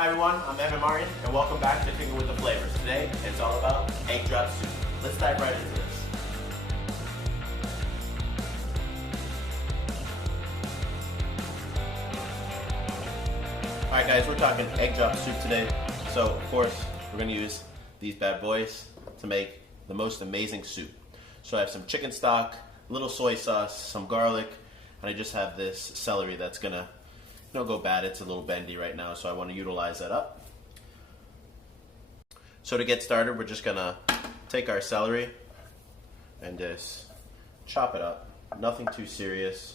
Hi everyone, I'm Evan Martin, and welcome back to Cooking with the Flavors. Today, it's all about egg drop soup. Let's dive right into this. Alright guys, we're talking egg drop soup today. So, of course, we're going to use these bad boys to make the most amazing soup. So I have some chicken stock, a little soy sauce, some garlic, and I just have this celery that's going to go bad. It's a little bendy right now, so I want to utilize that up. So to get started, we're just gonna take our celery and just chop it up. Nothing too serious.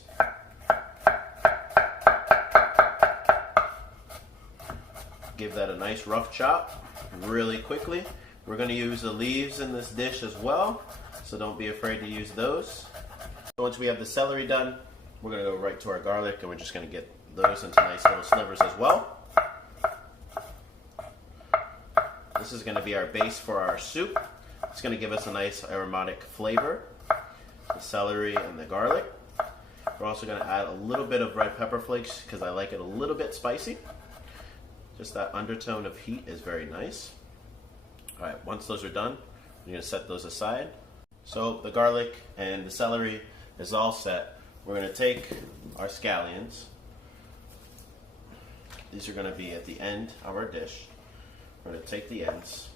Give that a nice rough chop really quickly. We're gonna use the leaves in this dish as well, so don't be afraid to use those. So once we have the celery done, we're gonna go right to our garlic, and we're just gonna get those into nice little slivers as well. This is going to be our base for our soup. It's going to give us a nice aromatic flavor, the celery and the garlic. We're also going to add a little bit of red pepper flakes because I like it a little bit spicy. Just that undertone of heat is very nice. Alright, once those are done, we're going to set those aside. So the garlic and the celery is all set. We're going to take our scallions. These are going to be at the end of our dish. We're going to take the ends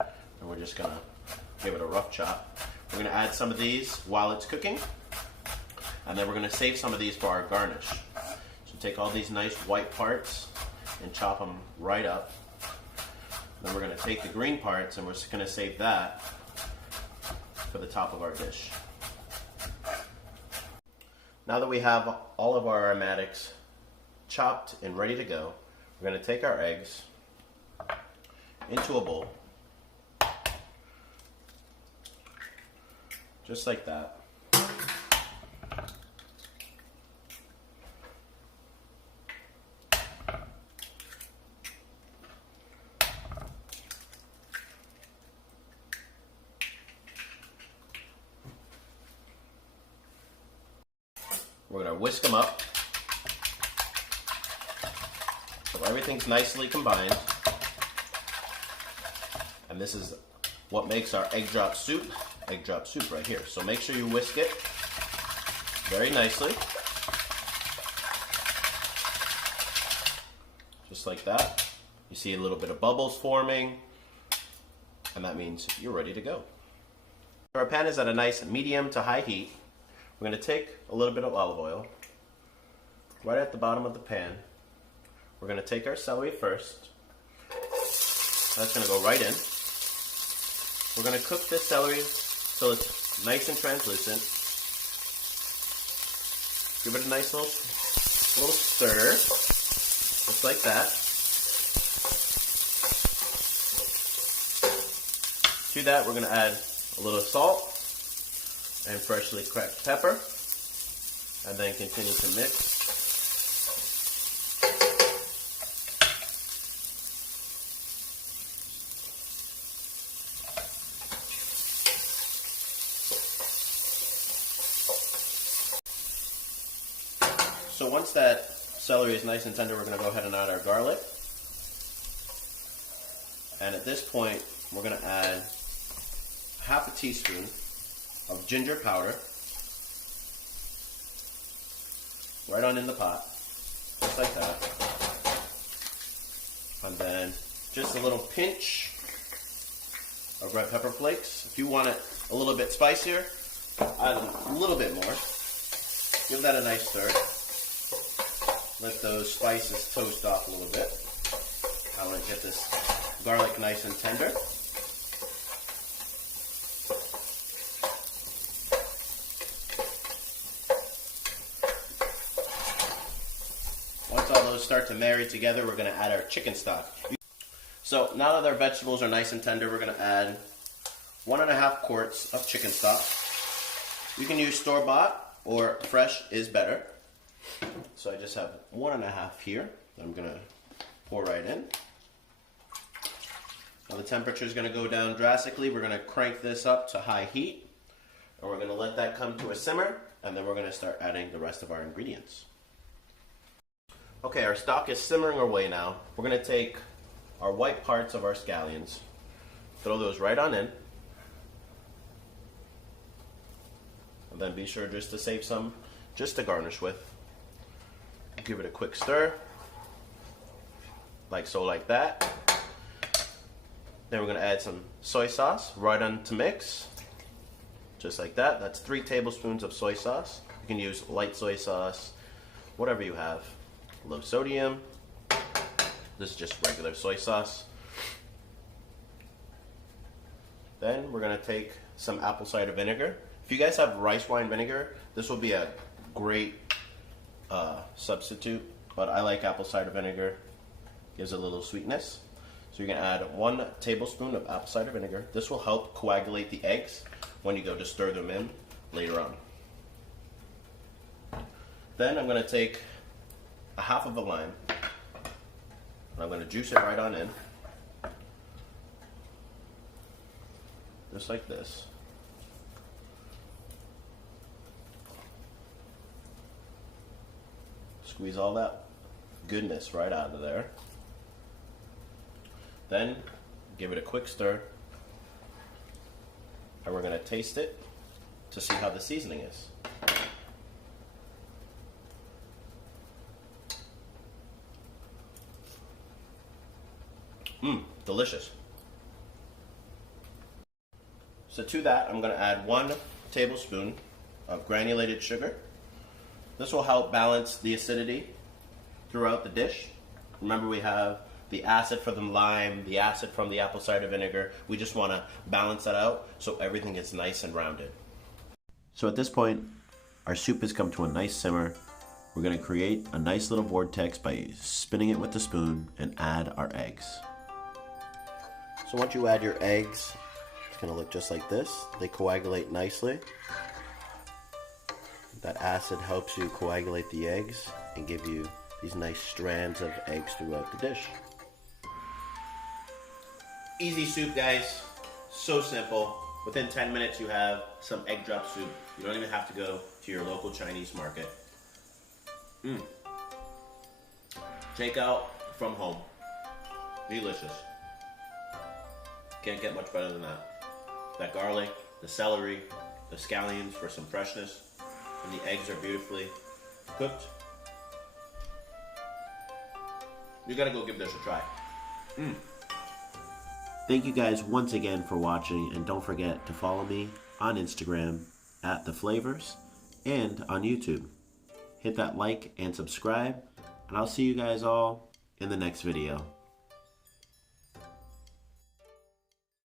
and we're just going to give it a rough chop. We're going to add some of these while it's cooking, and then we're going to save some of these for our garnish. So take all these nice white parts and chop them right up. Then we're going to take the green parts and we're just going to save that for the top of our dish. Now that we have all of our aromatics chopped and ready to go, we're going to take our eggs into a bowl, just like that. We're going to whisk them up so everything's nicely combined. And this is what makes our egg drop soup right here. So make sure you whisk it very nicely. Just like that. You see a little bit of bubbles forming, and that means you're ready to go. Our pan is at a nice medium to high heat. We're going to take a little bit of olive oil right at the bottom of the pan. We're going to take our celery first. That's going to go right in. We're going to cook this celery so it's nice and translucent. Give it a nice little stir, just like that. To that, we're going to add a little salt and freshly cracked pepper, and then continue to mix. So once that celery is nice and tender, we're going to go ahead and add our garlic. And at this point, we're going to add half a teaspoon of ginger powder right on in the pot, just like that. And then just a little pinch of red pepper flakes. If you want it a little bit spicier, add a little bit more. Give that a nice stir. Let those spices toast off a little bit. I want to get this garlic nice and tender. Once all those start to marry together, we're going to add our chicken stock. So now that our vegetables are nice and tender, we're going to add 1.5 quarts of chicken stock. You can use store-bought or fresh is better. So I just have 1.5 here that I'm going to pour right in. Now the temperature is going to go down drastically. We're going to crank this up to high heat, and we're going to let that come to a simmer, and then we're going to start adding the rest of our ingredients. Okay, our stock is simmering away now. We're gonna take our white parts of our scallions, throw those right on in, and then be sure just to save some just to garnish with. Give it a quick stir, like so, like that. Then we're gonna add some soy sauce right on to mix, just like that. That's 3 tablespoons of soy sauce. You can use light soy sauce, whatever you have. Low sodium. This is just regular soy sauce. Then we're gonna take some apple cider vinegar. If you guys have rice wine vinegar, this will be a great substitute, but I like apple cider vinegar. Gives a little sweetness. So you're gonna add 1 tablespoon of apple cider vinegar. This will help coagulate the eggs when you go to stir them in later on. Then I'm gonna take a half of a lime, and I'm gonna juice it right on in. Just like this. Squeeze all that goodness right out of there. Then give it a quick stir, and we're gonna taste it to see how the seasoning is. Delicious. So to that, I'm gonna add 1 tablespoon of granulated sugar. This will help balance the acidity throughout the dish. Remember, we have the acid from the lime, the acid from the apple cider vinegar. We just wanna balance that out so everything is nice and rounded. So at this point, our soup has come to a nice simmer. We're gonna create a nice little vortex by spinning it with the spoon and add our eggs. So once you add your eggs, it's gonna look just like this. They coagulate nicely. That acid helps you coagulate the eggs and give you these nice strands of eggs throughout the dish. Easy soup, guys. So simple. Within 10 minutes you have some egg drop soup. You don't even have to go to your local Chinese market. Takeout from home. Delicious. Can't get much better than that. That garlic, the celery, the scallions for some freshness, and the eggs are beautifully cooked. You gotta go give this a try. Thank you guys once again for watching, and don't forget to follow me on Instagram at The Flavors and on YouTube. Hit that like and subscribe, and I'll see you guys all in the next video.